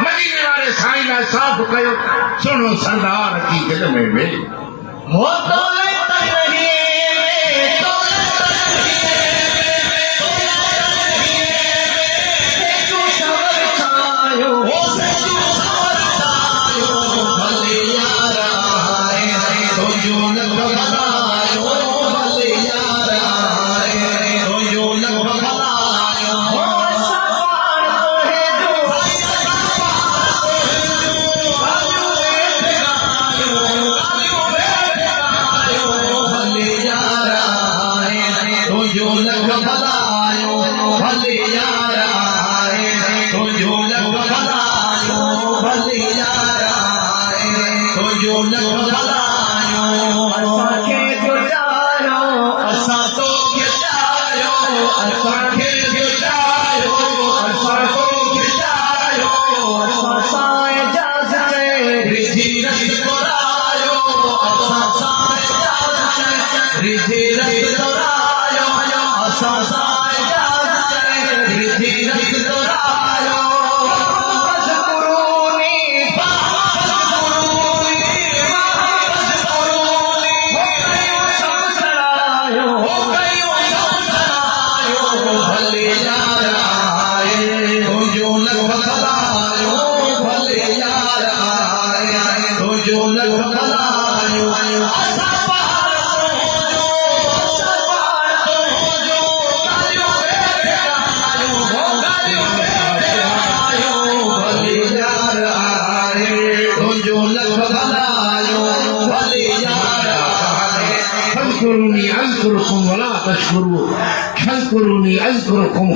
मदीने वाले साईं ला साफ कयो सुनो सरदार हकीकत में वे हो तो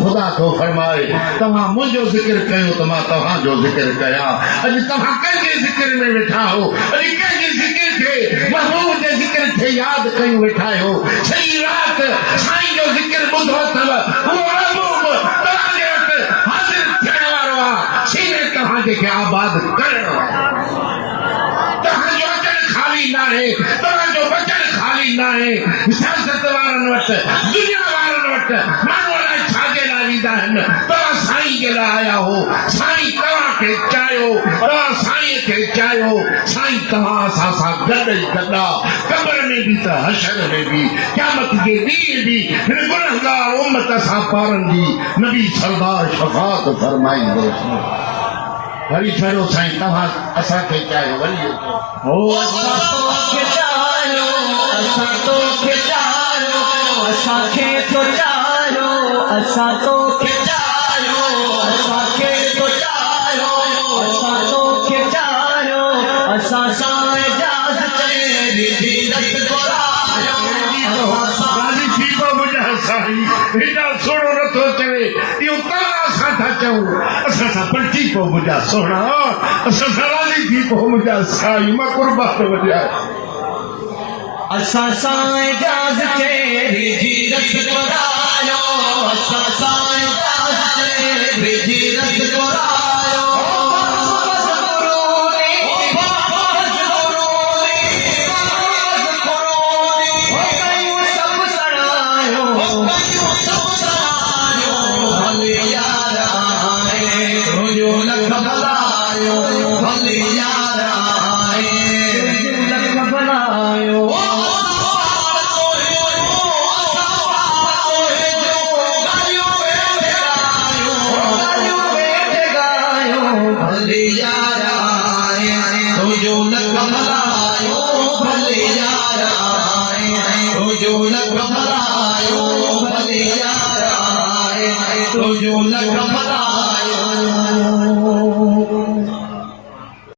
खुदा तो फरमाए तव्हां मुझो जिक्र कयो त मां तव्हां जो जिक्र कया अज तव्हां कंहिंजे जिक्र में वेठा हो अज कंहिंजे जिक्र खे महबूब जे जिक्र खे याद कयूं वेठा हो सही रात साईं जो जिक्र ॿुधो अथव उहो महबूब तव्हांजे वटि हाज़िर थियण वारो आहे सीने तव्हांजे खे आबाद करण वारो तव्हांजो वचन खाली न आहे तव्हांजो वचन खाली न आहे सियासत वारनि वटि दुनिया वारनि वटि माण्हू तव्हां साईं जे लाइ आया हो साईं तव्हांखे चाहियो तव्हां साईं खे चाहियो साईं तव्हां असां सां गॾु ई गॾा कब्र में बि त हशर में बि क़यामत जे ॾींहुं बि हिन गुनहगार उम्मत सां पारनि जी नबी सरदार शफ़ाअत फरमाईंदो वरी छॾो साईं तव्हां असांखे चाहियो वरी हो असांखे चाहियो असांखे चाहियो असांखे तो चाहियो असां तो खिचायो असांखे तो चाहियो असां तो खिचायो असां सां इजाज़त रिधी रत घुरायो राज़ी थी को मुंहिंजा साईं हेॾा सोढ़ो नथो चवे इहो तव्हां असां था चऊं असां सां पलटी को मुंहिंजा सोढ़ा असां सां राज़ी थी को मुंहिंजा साईं मां क़ुर्बान वॼाए असां सां इजाज़त रिधी रत घुरायो असां सां इजाज़त रिधी रत घुरायो भले यार आए तुंहिंजो लख भलायो भले